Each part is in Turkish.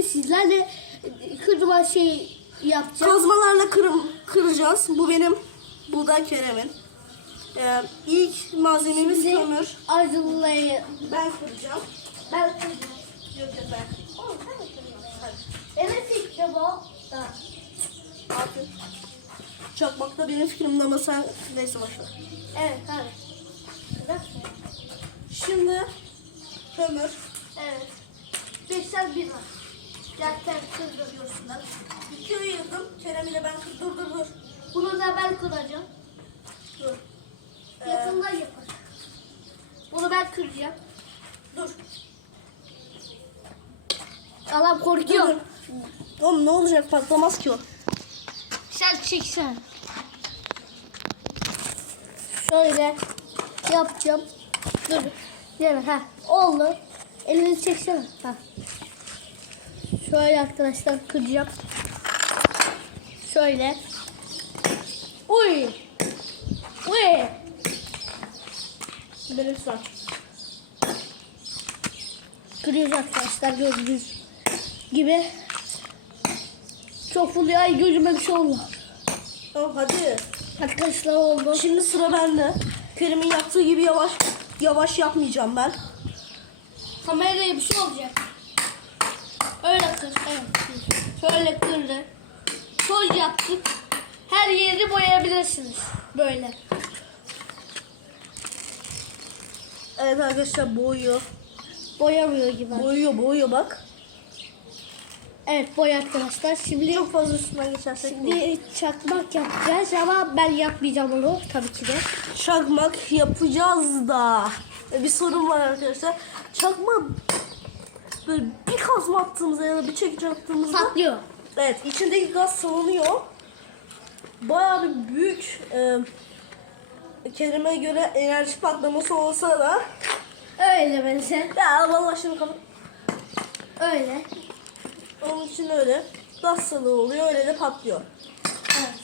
bugün sizlerle kırma şey yapacağız. Kazmalarla kırım, kıracağız. Bu benim, bu da Kerem'in. Ee, ilk malzememiz Şimdi kömür. arzulayı Ben kıracağım. ben kıracağım. Yok yok ben. Oğlum sen de kırıyorsun. Evet bu. Da. Artık. Çakmak da benim fikrimde ama sen neyse başla. Evet hadi. Bırak. Şimdi kömür. Evet. 81 var. Zaten kırdırıyorsunlar. İki ayırdım. Kerem ile ben kır. Dur dur dur. Bunu da ben kıracağım. Dur. Ee, Yakından yapar. Bunu ben kıracağım. dur. Dur. korkuyor. dur. Oğlum ne olacak patlamaz ki o. Sen çeksen. Şöyle yapacağım. Dur. Yeme ha. Oldu. Elini çeksene. Ha. Şöyle arkadaşlar kıracağım. Şöyle. Uy. Uy. Benim sen. Kırıyoruz arkadaşlar gördüğünüz gibi. Çok fırlıyor. Ay gözüme bir şey oldu. Tamam hadi. Arkadaşlar oldu. Şimdi sıra bende. Kerem'in yaptığı gibi yavaş yavaş yapmayacağım ben. Kameraya bir şey olacak. Öyle kır. Evet. Şöyle kırdı. Sol yaptık. Her yeri boyayabilirsiniz. Böyle. Evet arkadaşlar boyuyor. Boyamıyor gibi. Boyuyor boyuyor bak. Evet boy arkadaşlar. Şimdi Çok fazla üstünden geçersek bu. şimdi çakmak yapacağız ama ben yapmayacağım onu tabii ki de. Çakmak yapacağız da. Bir sorun var arkadaşlar. Çakma böyle bir kazma attığımızda ya da bir çekiç attığımızda Patlıyor. evet içindeki gaz salınıyor. Bayağı bir büyük e, Kerem'e göre enerji patlaması olsa da Öyle mesela. ya vallahi şimdi kapat. Öyle. Onun için öyle. Gaz salığı oluyor öyle de patlıyor. Evet.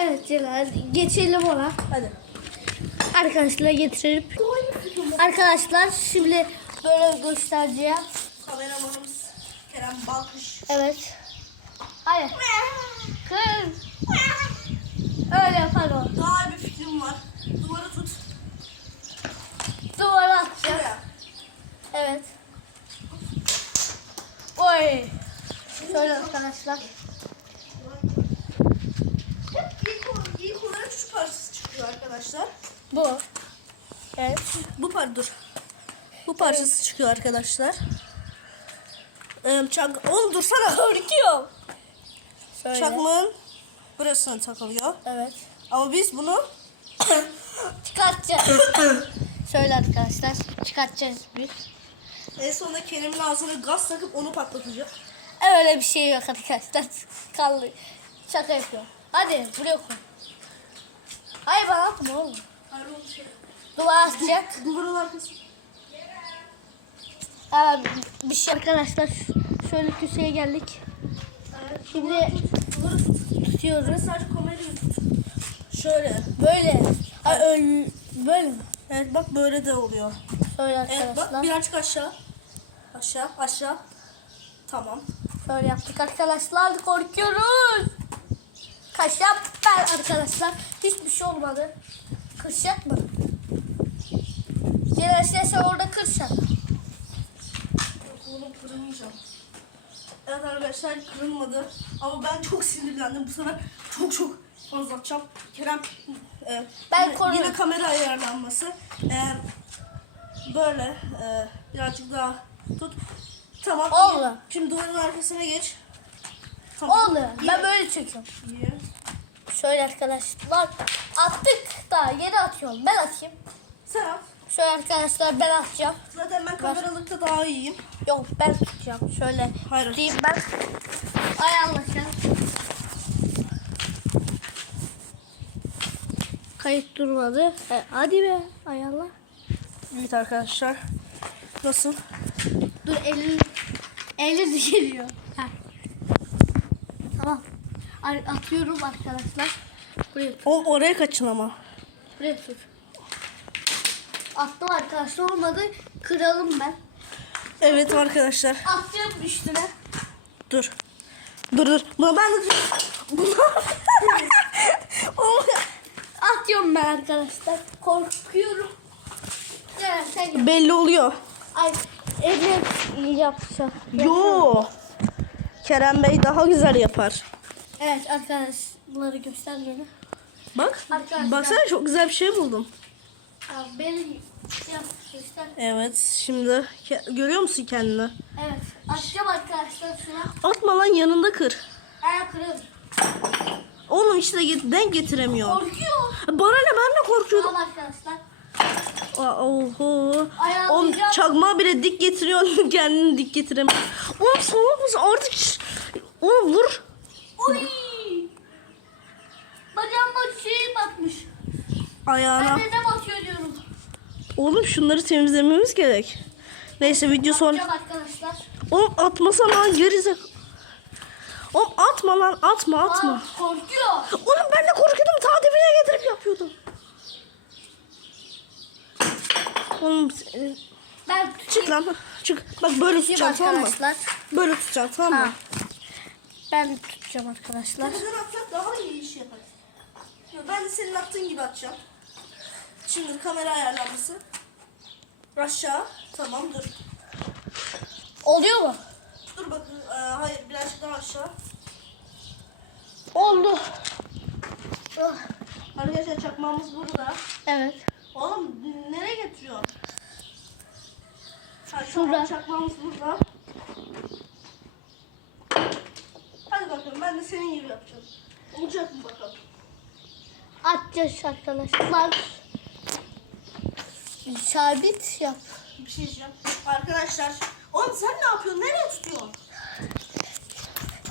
Evet Celal geçelim ona. Hadi. Arkadaşlar getirelim. Arkadaşlar şimdi böyle göstereceğim. Kameramanımız Kerem Balkış. Evet. Hayır. Kız. Öyle yapar o. Daha bir fikrim var. Duvarı tut. Duvara atacak. Şuraya. Evet. Oy. Şöyle arkadaşlar. İlk, ilk olarak şu parçası çıkıyor arkadaşlar. Bu. Evet. Bu par dur. Bu parçası çıkıyor arkadaşlar. Ee, çak oğlum dursana. Korkuyorum. Şöyle. Çakmağın burasına takılıyor. Evet. Ama biz bunu Çıkartacağız. Şöyle arkadaşlar. Çıkartacağız biz. en sonunda Kerem'in ağzına gaz takıp onu patlatacağız. Öyle bir şey yok arkadaşlar. Kaldı. Şaka yapıyorum. Hadi buraya koy. Hayır bana atma oğlum. Hayır oğlum Duvar atacak. Duvarın arkası. Aa, bir şey arkadaşlar. Şöyle köşeye geldik. Evet. Şimdi Duvarı tut. tutuyoruz. Sadece kamerayı tut. Şöyle. Böyle. Ay, öyle. Böyle? Evet bak böyle de oluyor. Şöyle Evet bak arkadaşlar. birazcık aşağı. Aşağı aşağı. Tamam. Şöyle yaptık arkadaşlar. Korkuyoruz. Kaşap ben arkadaşlar. Hiçbir şey olmadı. Kıracak mı? Gel sen orada kıracak. Oğlum kırılmayacağım. Evet arkadaşlar kırılmadı. Ama ben çok sinirlendim. Bu sefer çok çok fazla atacağım. Kerem e, Ben yine, korurum. yine kamera ayarlanması. E, böyle e, birazcık daha tut. Tamam. Oldu. Şimdi duvarın arkasına geç. Oldu. İyi. Ben böyle çekiyorum. İyi. Şöyle arkadaşlar. Attık da yere atıyorum. Ben atayım. Sen at. Şöyle arkadaşlar ben atacağım. Zaten ben kameralıkta daha iyiyim. Yok ben tutacağım. Şöyle Hayır. tutayım ben. Ayarlaşacağım. Kayıt durmadı. E, hadi be ayarla. Evet arkadaşlar. Nasıl? Dur elin eli geliyor. Ha. Tamam. Atıyorum arkadaşlar. Buraya tut. O oraya kaçın ama. Buraya tut. Attım arkadaşlar olmadı. kıralım ben. Evet arkadaşlar. Atacağım üstüne. Dur. Dur dur. Buna ben de... Oğlum, Atıyorum ben arkadaşlar. Korkuyorum. Evet, sen. Belli oluyor. Ay elim yapacağım. Yo. Kerem Bey daha güzel yapar. Evet arkadaşları göster beni. Bak. Arkadaşlar. Baksana çok güzel bir şey buldum. Abi benim. Evet. Şimdi görüyor musun kendini? Evet açacağım arkadaşlar şuna. Atma lan yanında kır. Ayak kırıyorum. Oğlum işte denk getiremiyor. Korkuyor. Bana ne ben de korkuyordum. Al arkadaşlar. Oho. Diyeceğim. çakmağı bile dik getiriyorsun kendini dik getiremiyor. Oğlum salak mısın artık? Oğlum vur. Oy. Bacağıma şey batmış. Ayağına. Ben de ne batıyor diyorum. Oğlum şunları temizlememiz gerek. Neyse video. Atacağım arkadaşlar. Oğlum atmasana lan gerizek. Oğlum atma lan atma atma. Aa, korkuyor. Oğlum ben de korkuyordum ta dibine getirip yapıyordum. Oğlum sen- Ben çık lan çık. Bak böyle tutacağım tutacaksın tamam mı? arkadaşlar. Böyle tutacaksın tamam Ha. mı? Ben tutacağım arkadaşlar. Tepeden atsak daha iyi iş yaparız. Ya ben de senin attığın gibi atacağım. Şimdi kamera ayarlanması. Aşağı. Tamam dur. Oluyor mu? Dur bak. e, hayır birazcık daha aşağı. Oldu. Ah, Arkadaşlar çakmağımız burada. Evet. Oğlum nereye getiriyor? Ha, şu Şurada. çakmağımız burada. Hadi bakalım ben de senin gibi yapacağım. Olacak mı bakalım? Atacağız arkadaşlar. Sabit yap. Bir şey diyeceğim. Arkadaşlar. Oğlum sen ne yapıyorsun? Nereye tutuyorsun?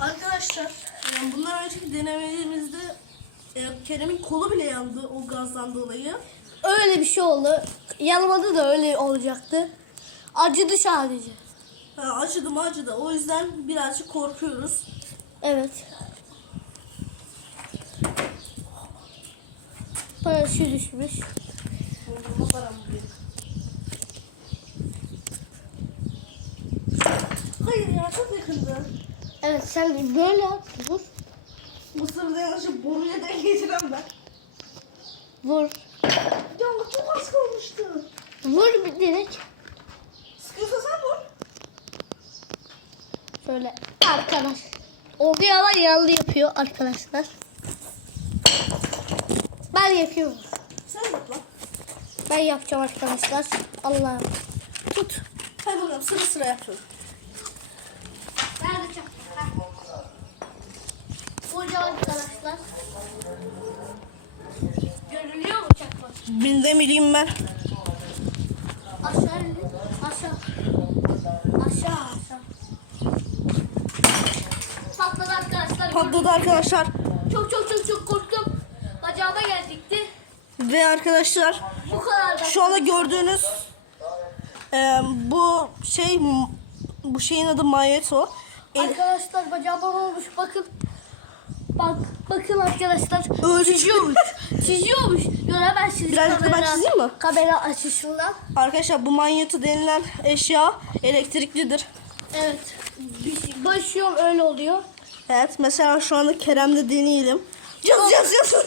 Arkadaşlar. Yani bundan önceki denemelerimizde e, Kerem'in kolu bile yandı o gazdan dolayı. Öyle bir şey oldu. Yanmadı da öyle olacaktı. Acıdı sadece. Ha, acıdı mı acıdı. O yüzden birazcık korkuyoruz. Evet. Paraşüt düşmüş. Hayır ya çok yakındı. Evet sen böyle yap. Vur. Mısır'da yanlışlıkla boruya denk getiren ben. Vur. Ya çok az kalmıştı. Vur bir direkt. Sıkıyorsa sen vur. Şöyle arkadaş. Oluyor ama yanlı yapıyor arkadaşlar. Ben yapıyorum. Ben yapacağım arkadaşlar. Allah'ım. Tut. Hadi bakalım sıra sıra yapalım. Nerede çakmak? Vuracağım arkadaşlar. Görünüyor mu çakmak? Bileyim ben. Aşağı. Aşağı. Aşağı aşağı. Patladı arkadaşlar. Patladı arkadaşlar. Çok çok çok çok korktum. Bacağıma geldikti. Ve arkadaşlar Bu kadar da. şu anda gördüğünüz e, bu şey bu şeyin adı Mayeto. El, Arkadaşlar bacağıma ne olmuş bakın. Bak bakın arkadaşlar. Çiziyormuş. Çiziyormuş. Dur hemen sizi Birazcık da ben çizeyim mi? Kamera açısından. arkadaşlar bu manyeto denilen eşya elektriklidir. Evet. Başlıyorum öyle oluyor. Evet mesela şu anda Kerem'de deneyelim. Yaz yaz yaz.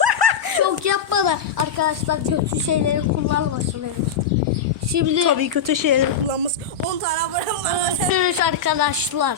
Çok yapma da arkadaşlar kötü şeyleri kullanmasın evet. Şimdi Tabii kötü şeyleri kullanmaz. 10 tane abonem var görüşürüz arkadaşlar.